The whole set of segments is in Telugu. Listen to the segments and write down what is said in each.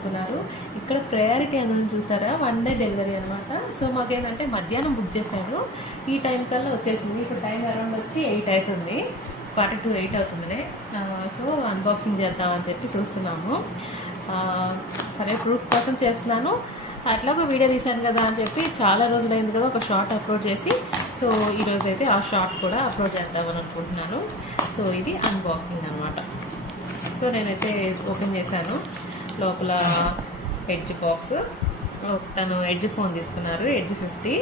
అడుగుతున్నారు. ఇక్కడ ప్రయారిటీ అనేది చూసారా, 1 డే డెలివరీ అనమాట. సో మాకేంటంటే మధ్యాహ్నం బుక్ చేశాను, ఈ టైం కల్లా వచ్చేసింది. ఇప్పుడు టైం అరౌండ్ వచ్చి 8 అవుతుంది, 8 అవుతుంది. సో అన్బాక్సింగ్ చేద్దామని చెప్పి చూస్తున్నాము. సరే ప్రూఫ్ కోసం చేస్తున్నాను, అట్లాగో వీడియో తీశాను కదా అని చెప్పి చాలా రోజులైంది కదా ఒక షార్ట్ అప్లోడ్ చేసి, సో ఈరోజు అయితే ఆ షార్ట్ కూడా అప్లోడ్ చేద్దామని అనుకుంటున్నాను. సో ఇది అన్బాక్సింగ్ అనమాట. సో నేనైతే ఓపెన్ చేశాను. లోపల ఎడ్జ్ బాక్స్, తను ఎడ్జ్ ఫోన్ తీసుకున్నారు, ఎడ్జ్ 50.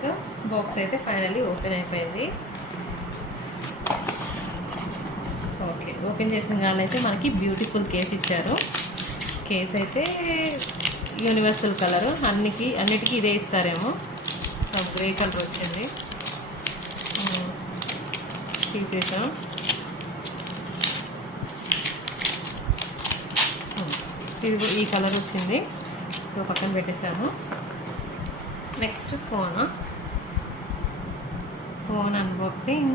సో బాక్స్ అయితే ఫైనల్లీ ఓపెన్ అయిపోయింది. ఓకే, ఓపెన్ చేసిన వాళ్ళైతే మనకి బ్యూటిఫుల్ కేస్ ఇచ్చారు. కేస్ అయితే యూనివర్సల్ కలరు, అన్నిటికీ ఇదే ఇస్తారేమో. సో గ్రే కలర్ వచ్చింది, తీసేసాం. ఇది ఈ కలర్ వచ్చింది, సో పక్కన పెట్టేసాము. Next phone unboxing.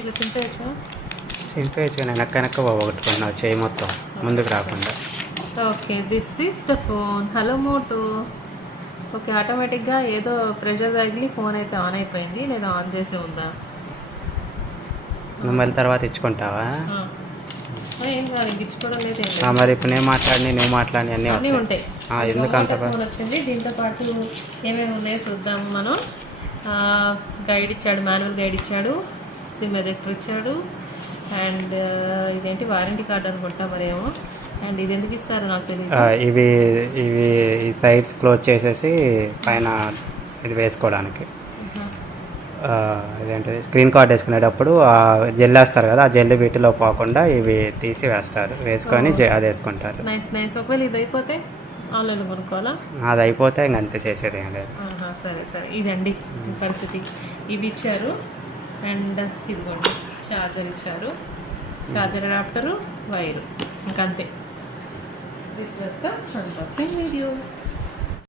ఇలా చింపేయచ్చు కానీ వెనక్క పోగొట్టుకున్నావు చేయి మొత్తం ముందుకు రాకుండా. Okay, this is the phone. Hello Moto. Okay, ఆటోమేటిక్గా ఏదో ప్రెషర్ తగిలి ఫోన్ అయితే ఆన్ అయిపోయింది, లేదా ఆన్ చేసి ఉందా? నువ్వు మళ్ళీ తర్వాత ఇచ్చుకుంటావా? ఏం కాదు, ఇచ్చుకోవడం లేదు. మరి ఇప్పుడు నేను మాట్లాడి నువ్వు మాట్లాడి అన్నీ ఉంటాయి. ఎందుకంటే ఫోన్ వచ్చింది, దీంతో పాటు ఏమేమి ఉన్నాయో చూద్దాము మనం. గైడ్ ఇచ్చాడు, మాన్యువల్ గైడ్ ఇచ్చాడు, సిమ్ ఎజెక్టర్ ఇచ్చాడు, అండ్ ఇదేంటి వారంటీ కార్డ్ అనుకుంటా మరేమో. అండ్ ఇది ఎందుకు ఇస్తారు నాకు తెలియదు. ఇవి సైడ్స్ క్లోజ్ చేసేసి పైన ఇది వేసుకోవడానికి. ఇదేంటిది స్క్రీన్ కార్డ్ వేసుకునేటప్పుడు జెల్ వేస్తారు కదా, ఆ జెల్ వీటిలో పోకుండా ఇవి తీసి వేసుకొని అది వేసుకుంటారు. నైస్. ఒకవేళ ఇది అయిపోతే ఆన్లైన్లో కొనుక్కోవాలా? అది అయిపోతే ఇంక అంతే, చేసేది ఏం లేదు. సరే ఇదండి పరిస్థితి. ఇవి ఇచ్చారు, అండ్ ఇదిగోండి ఛార్జర్ ఇచ్చారు, ఛార్జర్ అడాప్టరు, వైరు, ఇంకంతే. This was the unboxing video.